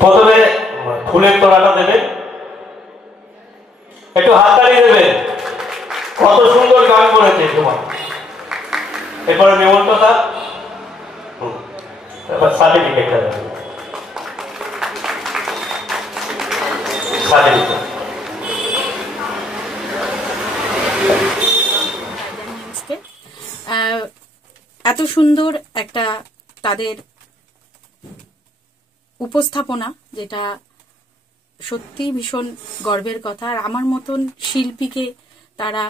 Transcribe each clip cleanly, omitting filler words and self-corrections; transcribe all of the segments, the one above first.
প্রথমে ফুলের তোড়াটা দেবেন, একটু হাততালি দেবেন, কত সুন্দর গান করেছে তোমার। এরপরে নেমন্তটা, এবার সার্টিফিকেটটা দেবেন, সার্টিফিকেট। এত সুন্দর একটা তাদের উপস্থাপনা, যেটা সত্যি ভীষণ গর্বের কথা। আর আমার মতন শিল্পীকে তারা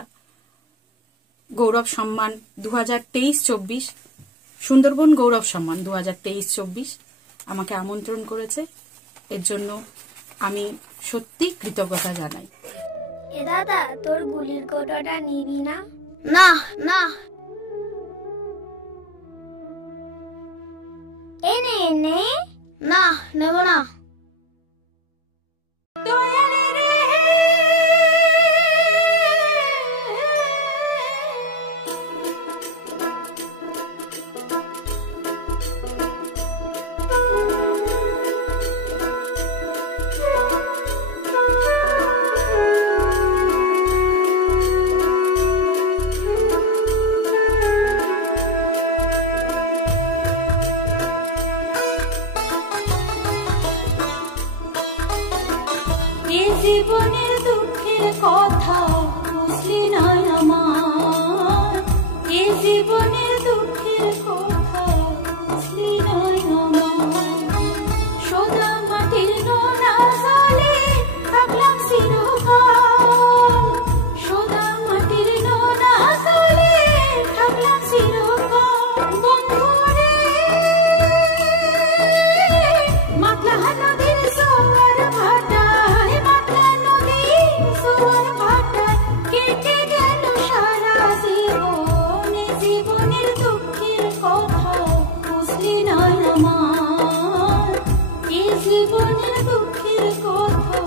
গৌরব সম্মান 2023-24 সুন্দরবন গৌরব সম্মান 2023-24 আমাকে আমন্ত্রণ করেছে। এর জন্য আমি সত্যি কৃতজ্ঞতা জানাই। এ দাদা, তোর গুলির কৌটোটা নিবি না? না না, এনে এনে না, নেব না। জীবনের দুঃখের কথা বুঝলি না আমার, এ জীবনের দুঃখের কথা বুঝলি না আমার। সোজা মাটির নোনা জলে থাকলাম চিরকাল, সোজা মাটির নোনা জলে থাকলাম চিরকাল। বন্ধুরে মাতলা নদীর সোনার ভাটা, কেটে গেল সারা জীবন, জীবনের দুঃখের কথা বুঝলি না আমার, এ জীবনের দুঃখের কথা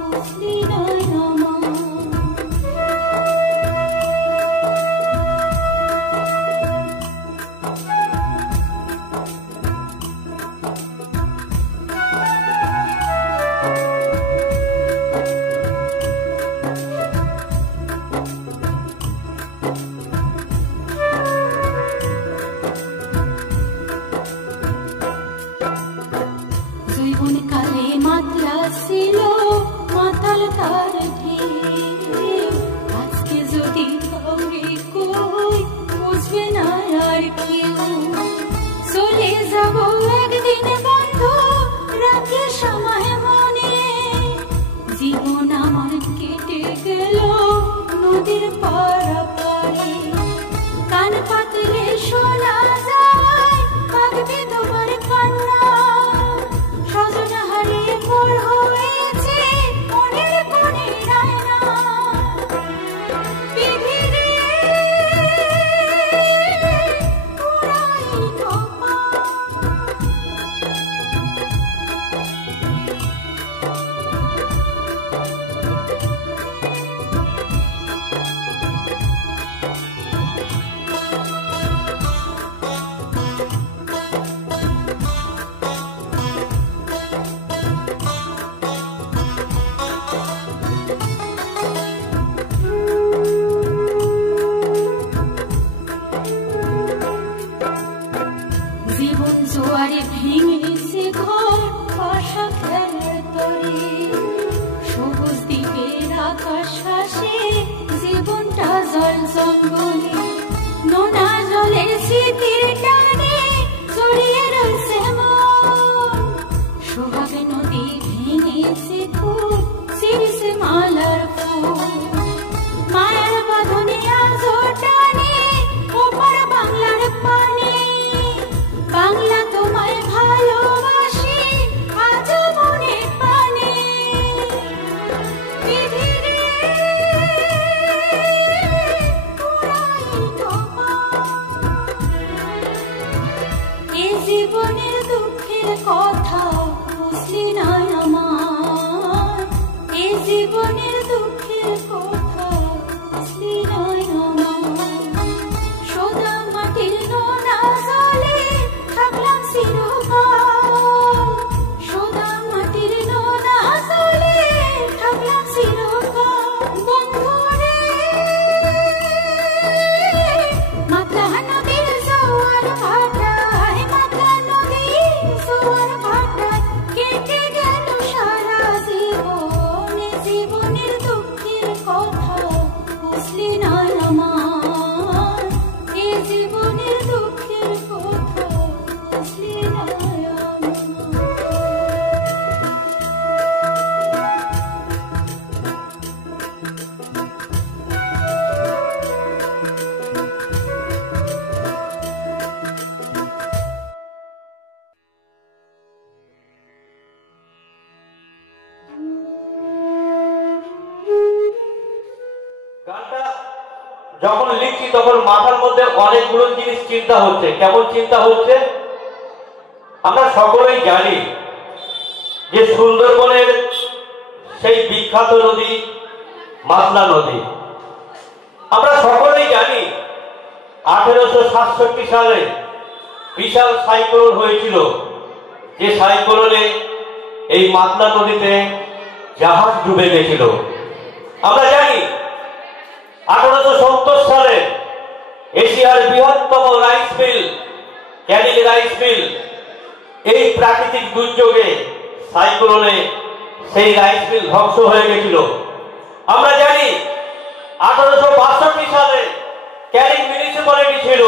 বুঝলি না আমার। কালে মাতলা ছিল মাতাল তার ঢেউ, আজকে যদি কাউরে কই বুঝবে না আর কেউ। চলে যাব একদিন বন্ধু, রাখে সময় মনে, জীবন আমার কেটে গেল নদীর পারাপারে। কান পাতলে শোনা যায় কাঁদবে তোমার কান্না, সজনা হারিয়ে পর হয়েছে মনের কোণে রায়না। বিধিরে পুরাই কপাল, জীবন জোয়ারে ভেঙেছে ঘর আশা খেলার তরে, সবুজ দ্বীপের আকাশ ভাসে জীবনটা জল জঙ্গলে। নোনা জলের স্মৃতির টানে জড়িয়ে রয়েছে মন, সোহাগ নদী ভেঙেছে খুব ছিঁড়ছে মালার ফুল। মায়ের বাঁধনে আজও টানে ওপার বাংলার পানে, বাংলা তোমায় ভালোবাসি আজও মনে প্রাণে। বিধিরে পুরাই কপাল, এ যখন লিখছি তখন মাথার মধ্যে অনেকগুলো জিনিস চিন্তা হচ্ছে। কেমন চিন্তা হচ্ছে? আমরা সকলেই জানি যে সুন্দরবনের সেই বিখ্যাত নদী মাতলা নদী। আমরা সকলেই জানি 1867 সালে বিশাল সাইক্লোন হয়েছিল, যে সাইক্লোনে এই মাতলা নদীতে জাহাজ ডুবে গেছিল। আমরা জানি 1870 সালে এশিয়ার বৃহত্তম rice mill Canning rice mill এই প্রাকৃতিক দুর্যোগে সাইক্লোনে সেই রাইস মিল ধ্বংস হয়ে গেছিল। আমরা জানি 1862 সালে ক্যানিং মিউনিসিপ্যালিটি ছিল,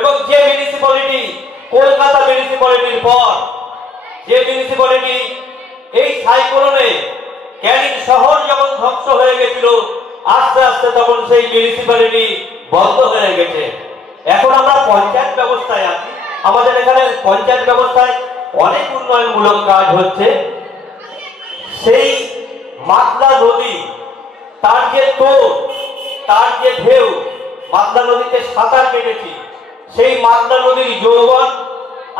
এবং যে মিউনিসিপ্যালিটি কলকাতা মিউনিসিপ্যালিটির পর যে মিউনিসিপ্যালিটি এই সাইক্লোনে ক্যানিং শহর যখন ধ্বংস হয়ে গেছিল, আস্তে আস্তে তখন সেই মিউনিসিপ্যালিটি বন্ধ হয়ে গেছে। এখন আমরা পঞ্চায়েত ব্যবস্থায় আছি। আমাদের এখানে পঞ্চায়েত ব্যবস্থায় অনেক উন্নয়নমূলক কাজ হচ্ছে। সেই মাতলা নদী, তার যে তোড়, তার যে ঢেউ, মাতলা নদীতে সাঁতার কেটেছি, সেই মাতলা নদীর যৌবন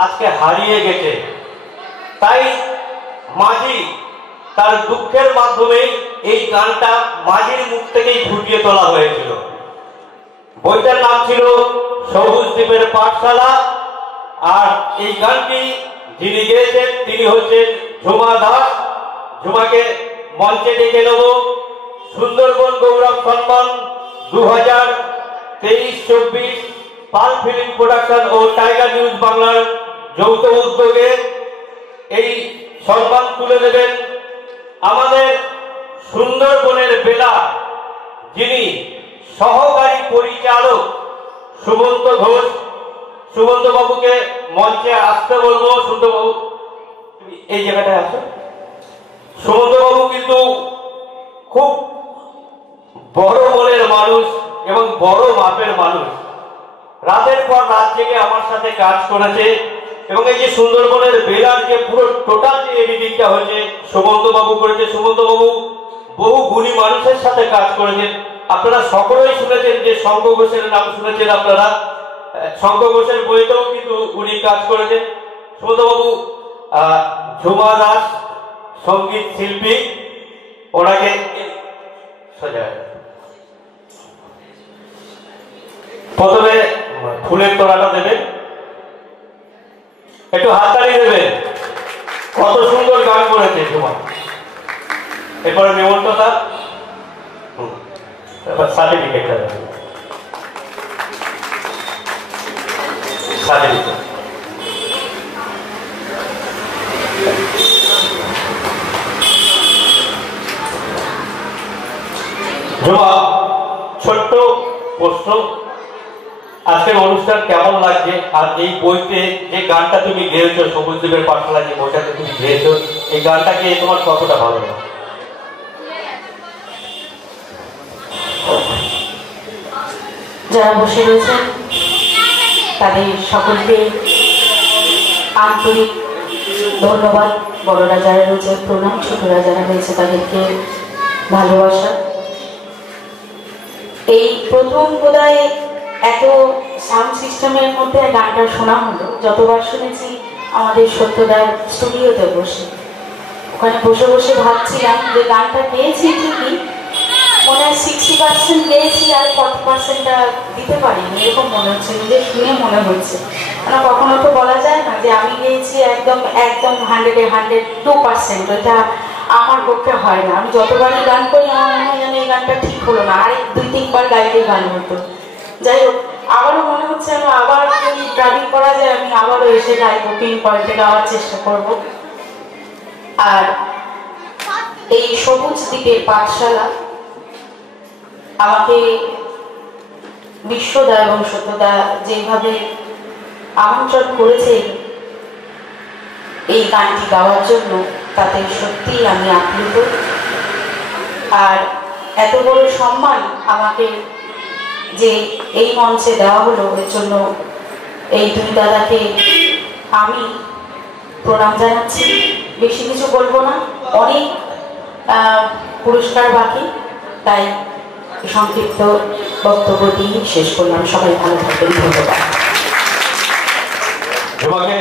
আজকে হারিয়ে গেছে। তাই মাঝি তার দুঃখের মাধ্যমে এই গানটা মাঝির মুখ থেকেই ফুটিয়ে তোলা হয়েছিল। বইটার নাম ছিল সবুজ দ্বীপের পাঠশালা। আর এই গানটি যিনি গেয়েছেন তিনি হচ্ছেন ঝুমা দাস। ঝুমাকে মঞ্চে ডেকে নেব। সুন্দরবন গৌরব সম্মান 2023-24 পাল ফিল্ম প্রোডাকশন ও টাইগার নিউজ বাংলার যৌথ উদ্যোগে এই সম্মান তুলে দেবেন আমাদের সুন্দরবনের বেলা, যিনি সহকারী পরিচালক সুমন্ত ঘোষ। সুমন্ত বাবুকে মঞ্চে আসতে বলবো। সুমন্ত বাবু এই জায়গাটায় আসো। সুমন্ত বাবু কিন্তু খুব বড় মনের মানুষ এবং বড় মাপের মানুষ। রাতের পর রাত জেগে আমার সাথে কাজ করেছে, এবং এই যে সুন্দরবনের বেলার যে পুরো টোটাল যে এডিটিংটা হয়েছে সুমন্ত বাবু করেছে। সুমন্ত বাবু বহু গুণী মানুষের সাথে কাজ করেছেন। আপনারা সকলেই শুনেছেন যে শঙ্খ ঘোষের নাম শুনেছেন আপনারা। শঙ্খ ঘোষের বইতেও কিন্তু উনি কাজ করেছেন। সুমন্ত বাবু ঝুমা দাস সঙ্গীত শিল্পী, ওনাকে প্রথমে ফুলের তোড়াটা দেবেন, একটু হাততালি দেবেন। কত সুন্দর গান করেছে ঝুমা। এরপরে নেমন্ততা, এবার সার্টিফিকেটটা দেবেন। সার্টিফিকেট ঝুমা, ছোট্ট প্রশ্ন, আজকের অনুষ্ঠান কেমন লাগছে? আর এই বইতে যে গানটা তুমি গেয়েছো, সবুজ দ্বীপের পাঠশালা যে বইটাতে তুমি গেয়েছো, এই গানটাকে তোমার কতটা ভালো লাগে? যারা বসে রয়েছেন তাদের সকলকে আন্তরিক ধন্যবাদ। বড়রা যারা রয়েছে প্রণাম, ছোটরা যারা রয়েছে তাদেরকে ভালোবাসা। এই প্রথম বোধহয় এত সাউন্ড সিস্টেমের মধ্যে গানটা শোনা হলো। যতবার শুনেছি আমাদের সত্যদার স্টুডিওতে বসে, ওখানে বসে বসে ভাবছিলাম যে গানটা গেয়েছি ঠিকই, মনে হয় 60% গেয়েছি আর 40%টা দিতে পারিনি, এরকম মনে হচ্ছে। নিজে শুনে মনে হচ্ছে, মানে কখনো তো বলা যায় না যে আমি গেয়েছি একদম 102%। এটা আমার পক্ষে হয় না। আমি যতবারই গান করি আমার মনে হয় যেন এই গানটা ঠিক হলো না, আর 2-3 বার গাইলেই গান হতো। যাই হোক, আবারও মনে হচ্ছে আমি আবার যদি ড্রাইভিং করা যায় আমি আবারও এসে গাইবো, পিন পয়েন্টে গাওয়ার চেষ্টা করব। আর এই সবুজ দ্বীপের পাঠশালা আমাকে বিশ্বদা এবং সত্যদা যেভাবে আমন্ত্রণ করেছে এই গানটি গাওয়ার জন্য, তাতে সত্যিই আমি আপ্লুত। আর এত বড় সম্মান আমাকে যে এই মঞ্চে দেওয়া হলো, এর জন্য এই দুই দাদাকে আমি প্রণাম জানাচ্ছি। বেশি কিছু বলবো না, অনেক পুরস্কার বাকি, তাই সংক্ষিপ্ত বক্তব্য দিয়ে শেষ করলাম। সবাই ভালো থাকবেন, ধন্যবাদ। তোমাকে